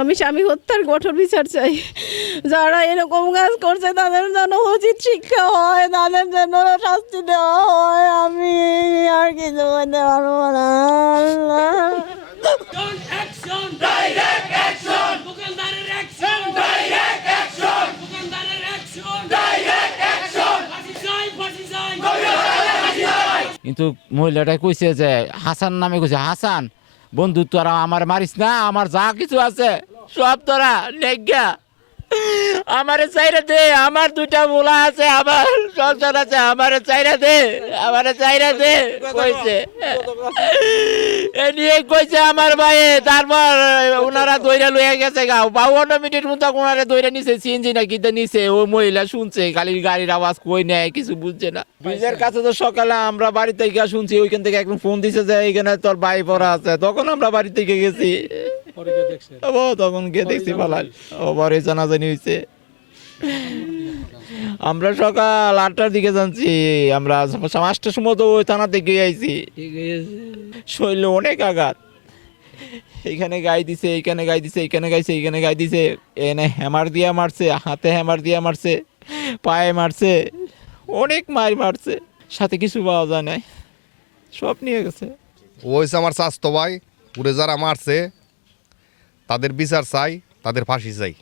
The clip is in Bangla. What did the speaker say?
আমি স্বামী হত্যার কঠোর বিচার চাই। যারা এরকম কাজ করছে, তাদের যেন উচিত শিক্ষা হয়, তাদের যেন শাস্তি দেওয়া হয়। আমি আর কিছু পারব না! কিন্তু মহিলাটা কইছে যে, হাসান নামে কইছে, হাসান। বন্ধু তোরা আমার মারিস না আমার যা কিছু আছে সব তোরা নেগা আমারে চাইরা দে, আমার আছে, আমার সংসার আছে চাইরা দে চাইরা দে, কইছে। এ নিয়ে কইছে আমার ভাই তারপর ওনারা দইরা গেছে গাও মিনিট মতো ওনারা দইরা নিছে, সিএনজি না কিতে নিছে ওই মহিলা শুনছে, খালি গাড়ির আওয়াজ কই নেয়, কিছু বুঝছে না। ব্রিজের কাছে তো সকালে আমরা বাড়িতে থেকে শুনছি, ওইখান থেকে একদম ফোন দিছে যে, এইখানে তোর ভাই পড়া আছে, তখন আমরা বাড়ি থেকে গেছি। ও তখন গিয়ে দেখছি পরে জানাজানি হয়েছে আমরা সকাল আটটার দিকে জানছি আমরা পাঁচটার সময় তো ওই থানা থেকে আইছি। শরীরে অনেক আঘাত। এইখানে গাই দিছে এইখানে গাই দিছে এইখানে গাইছে এইখানে গাই দিছে। এনে হ্যামার দিয়া মারছে হাতে হ্যামার দিয়া মারছে পায়ে মারছে অনেক মার মারছে। সাথে কিছু পাওয়া যায় নাই। সব নিয়ে গেছে। ওইসে আমার স্বাস্থ্য ভাই উড়ে যারা মারছে তাদের বিচার চাই তাদের ফাঁসি চাই।